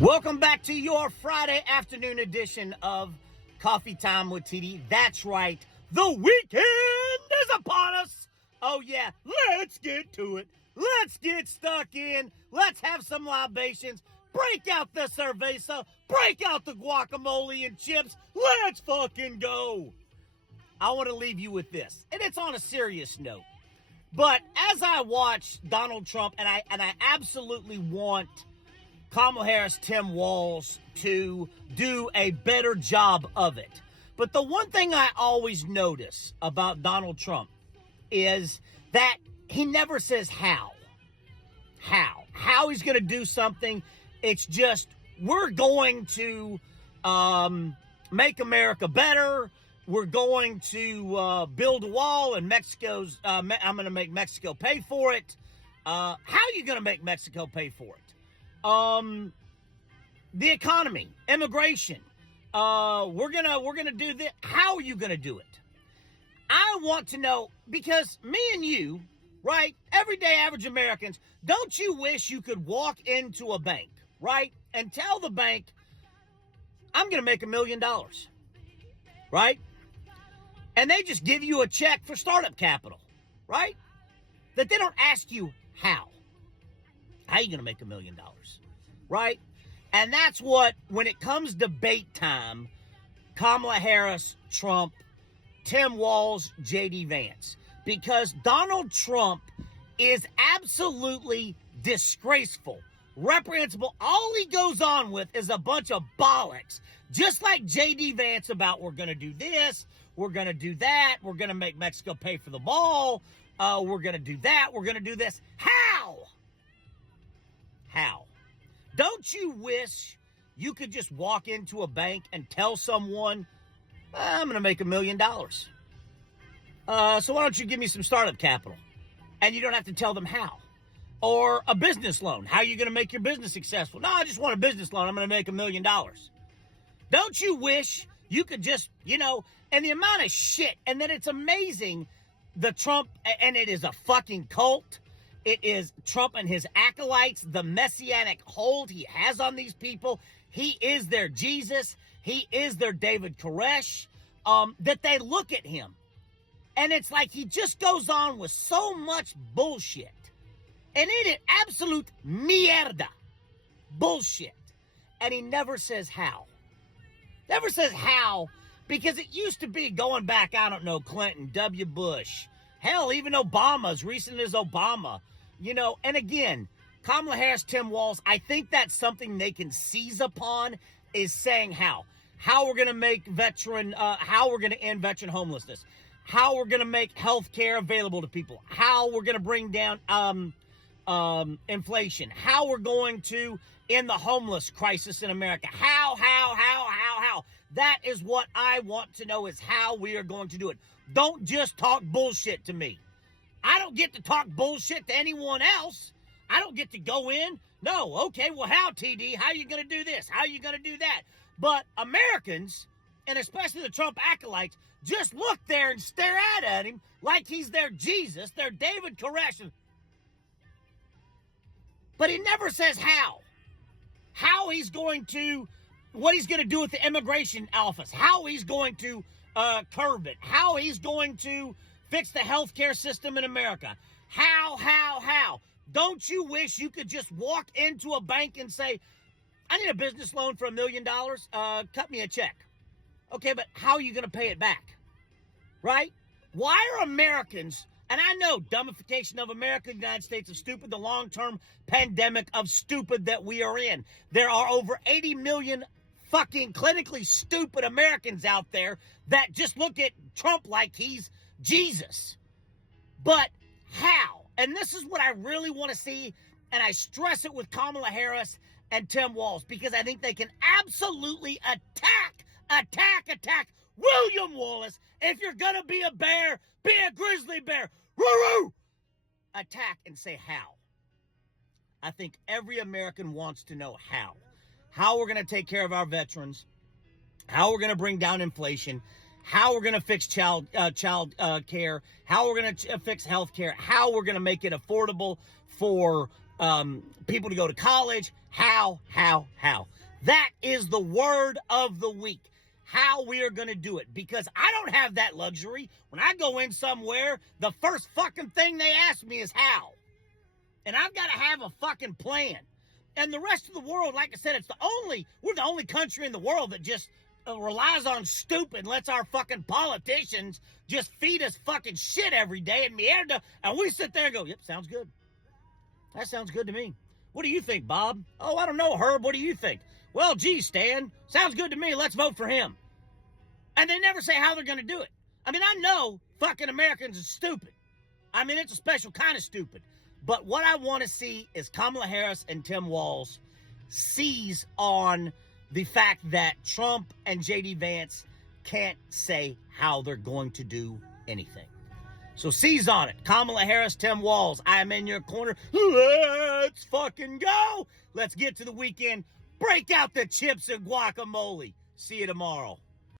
Welcome back to your Friday afternoon edition of Coffee Time with TD. That's right, the weekend is upon us. Oh yeah, let's get to it. Let's get stuck in. Let's have some libations. Break out the cerveza. Break out the guacamole and chips. Let's fucking go. I want to leave you with this, and it's on a serious note. But as I watch Donald Trump, and I absolutely want Kamala Harris, Tim Walz to do a better job of it. But the one thing I always notice about Donald Trump is that he never says how he's going to do something. It's just, we're going to make America better. We're going to build a wall, and I'm going to make Mexico pay for it. How are you going to make Mexico pay for it? The economy, immigration. We're gonna do this. How are you gonna do it? I want to know, because me and you, right, everyday average Americans, don't you wish you could walk into a bank, right, and tell the bank, I'm gonna make $1 million, right? And they just give you a check for startup capital, right? That they don't ask you how. How are you going to make $1 million, right? And that's what, when it comes debate time, Kamala Harris, Trump, Tim Walz, J.D. Vance. Because Donald Trump is absolutely disgraceful, reprehensible. All he goes on with is a bunch of bollocks, just like J.D. Vance about, we're going to do this, we're going to do that, we're going to make Mexico pay for the wall, we're going to do that, we're going to do this. How? How? Don't you wish you could just walk into a bank and tell someone, I'm going to make $1 million. So why don't you give me some startup capital? And you don't have to tell them how. Or a business loan. How are you going to make your business successful? No, I just want a business loan. I'm going to make $1 million. Don't you wish you could just, and the amount of shit, and then it's amazing, the Trump, and it is a fucking cult. It is Trump and his acolytes, the messianic hold he has on these people. He is their Jesus. He is their David Koresh. That they look at him. And it's like he just goes on with so much bullshit. And it is absolute mierda. Bullshit. And he never says how. Never says how, because it used to be going back, Clinton, W. Bush. Hell, even Obama, as recent as Obama. And again, Kamala Harris, Tim Walz, I think that's something they can seize upon, is saying how. How we're going to make how we're going to end veteran homelessness. How we're going to make health care available to people. How we're going to bring down inflation. How we're going to end the homeless crisis in America. How. That is what I want to know, is how we are going to do it. Don't just talk bullshit to me. I don't get to talk bullshit to anyone else. I don't get to go in. No, okay, well, how, TD? How are you going to do this? How are you going to do that? But Americans, and especially the Trump acolytes, just look there and stare at him like he's their Jesus, their David Koresh. But he never says how. How he's going to, what he's going to do with the immigration office. How he's going to curb it. How he's going to fix the healthcare system in America. How? Don't you wish you could just walk into a bank and say, I need a business loan for $1 million. Cut me a check. Okay, but how are you going to pay it back? Right? Why are Americans, and I know dumbification of America, the United States of stupid, the long-term pandemic of stupid that we are in. There are over 80 million fucking clinically stupid Americans out there that just look at Trump like he's Jesus. But how? And this is what I really want to see, and I stress it with Kamala Harris and Tim Walz, because I think they can absolutely attack William Wallace. If you're going to be a bear, be a grizzly bear. Woo-woo! Attack and say how. I think every American wants to know how. How we're going to take care of our veterans, how we're going to bring down inflation, how we're going to fix child care, how we're going to fix health care, how we're going to make it affordable for people to go to college. How? That is the word of the week. How we are going to do it. Because I don't have that luxury. When I go in somewhere, the first fucking thing they ask me is how. And I've got to have a fucking plan. And the rest of the world, like I said, we're the only country in the world that just relies on stupid and lets our fucking politicians just feed us fucking shit every day and mierda. And we sit there and go, yep, sounds good. That sounds good to me. What do you think, Bob? Oh, I don't know, Herb. What do you think? Well, gee, Stan, sounds good to me. Let's vote for him. And they never say how they're going to do it. I mean, I know fucking Americans are stupid. I mean, it's a special kind of stupid. But what I want to see is Kamala Harris and Tim Walz seize on the fact that Trump and J.D. Vance can't say how they're going to do anything. So seize on it. Kamala Harris, Tim Walz, I am in your corner. Let's fucking go. Let's get to the weekend. Break out the chips and guacamole. See you tomorrow.